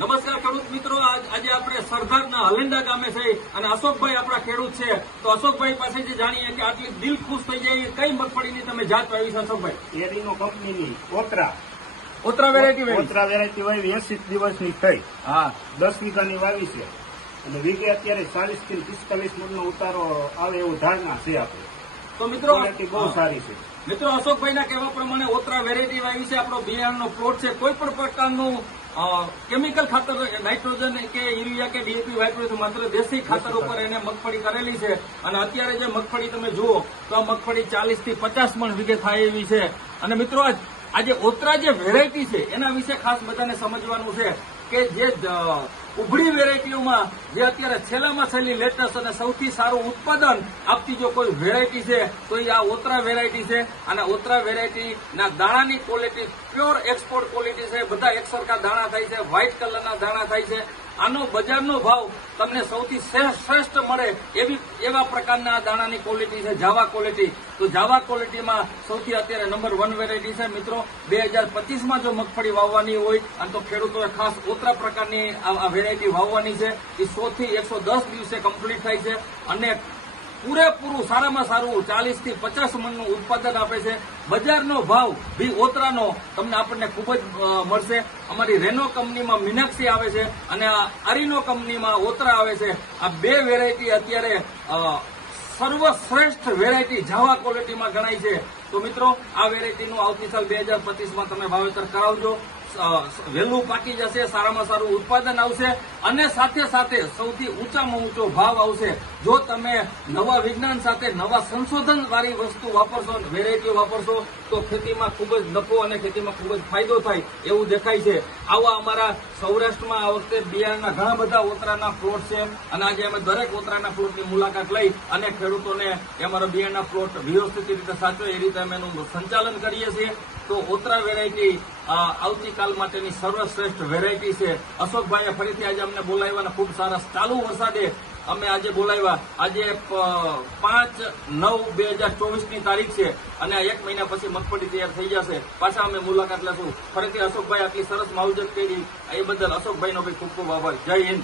નમસ્કાર ખેડૂત મિત્રો, આજે આપણે સરદારના હલેન્ડા ગામે છે અને અશોકભાઈ આપણા ખેડૂત છે. તો અશોકભાઈ પાસેથી જાણીએ કે આટલી દિલ ખુશ થઈ જાય એ કઈ મગફળીની તમે જાત વાવી છે અશોકભાઈ? એરીનો કંપનીની ઓતરા વેરાયટી ઓતરા વેરાયટી વાવી 80 દિવસની થઈ. હા, 10 વીઘાની વાવી છે અને વીઘે અત્યારે 40 થી 45 મણનો ઉતારો આવે એવું ધારણા છે આપણે. તો મિત્રો બહુ સારી છે. મિત્રો અશોકભાઈના કહેવા પ્રમાણે ઓતરા વેરાયટી વાવી છે. આપણો બિયારણનો પ્લોટ છે. કોઈ પણ પ્રકારનું કેમિકલ ખાતર, નાઇટ્રોજન કે યુરિયા કે ડીએપી વાપર્યું, માત્ર દેશી ખાતર ઉપર એને મગફળી કરેલી છે. અને અત્યારે જે મગફળી તમે જુઓ તો આ મગફળી 40 થી 50 મણ વીઘે થાય એવી છે. અને મિત્રો આજે ઓતરા જે વેરાયટી છે એના વિશે ખાસ બધાને સમજવાનું છે કે જે ઉભળી વેરાયટીઓમાં જે અત્યારે છેલ્લામાં છેલ્લી લેટેસ્ટ અને સૌથી સારું ઉત્પાદન આપતી જો કોઈ વેરાયટી છે તો એ આ ઓતરા વેરાયટી છે. અને ઓતરા વેરાયટીના દાણાની ક્વોલિટી પ્યોર એક્સપોર્ટ ક્વોલિટી છે. બધા એક સરખા દાણા થાય છે, વ્હાઇટ કલરના દાણા થાય છે. આનો બજારનો ભાવ તમને સૌથી શ્રેષ્ઠ મળે એવા પ્રકારના દાણાની ક્વોલિટી છે, જાવા ક્વોલિટી. તો જાવા ક્વોલિટીમાં સૌથી અત્યારે નંબર 1 વેરાયટી છે. મિત્રો 2025માં જો મગફળી વાવવાની હોય અને તો ખેડૂતોએ ખાસ ઓતરા પ્રકારની આ વેરાયટી વાવવાની છે. એ 100 થી 110 દિવસે કમ્પ્લીટ થાય છે અને પૂરેપૂરું સારામાં સારું 40 થી 50 મણનું ઉત્પાદન આપે છે. બજારનો ભાવ બી ઓતરાનો તમને આપણને ખૂબ જ મળશે. અમારી રેનો કંપનીમાં મીનાક્ષી આવે છે અને અરીનો કંપનીમાં ઓતરા આવે છે. આ બે વેરાયટી અત્યારે સર્વશ્રેષ્ઠ વેરાયટી જાવા ક્વોલિટીમાં ગણાય છે. તો મિત્રો આ વેરાયટીનું આવતી સાલ 2025માં તમે વાવેતર કરાવજો. વહેલું પાકી જશે, સારામાં સારું ઉત્પાદન આવશે અને સાથે સાથે સૌથી ઊંચામાં ઊંચો ભાવ આવશે. જો તમે નવા વિજ્ઞાન સાથે નવા સંશોધન વાળી વસ્તુ વાપરશો, વેરાયટીઓ વાપરશો તો ખેતીમાં ખૂબ જ નફો અને ખેતીમાં ખૂબ જ ફાયદો થાય એવું દેખાય છે. આવા અમારા સૌરાષ્ટ્રમાં આ વખતે બિયારણના ઘણા બધા ઓતરાના પ્લોટ છે અને આજે અમે દરેક ઓતરાના પ્લોટની મુલાકાત લઈ અને ખેડૂતોને અમારા બિયારણના પ્લોટ વ્યવસ્થિત રીતે સાચવે એ રીતે અમે એનું સંચાલન કરીએ છીએ. તો ઓતરા વેરાયટી આવતીકાલ માટેની સર્વશ્રેષ્ઠ વેરાયટી છે. અશોકભાઈએ ફરીથી આજે અમને બોલાવ્યા અને ખૂબ સારા ચાલુ વરસાદે અમે આજે બોલાવ્યા. આજે 5/9/2024ની તારીખ છે અને આ 1 મહિના પછી મગફળી તૈયાર થઈ જશે. પાછા અમે મુલાકાત લેશું. ફરીથી અશોકભાઈ આટલી સરસ માવજત કરી એ બદલ અશોકભાઈનો ખૂબ ખૂબ આભાર. જય હિન્દ.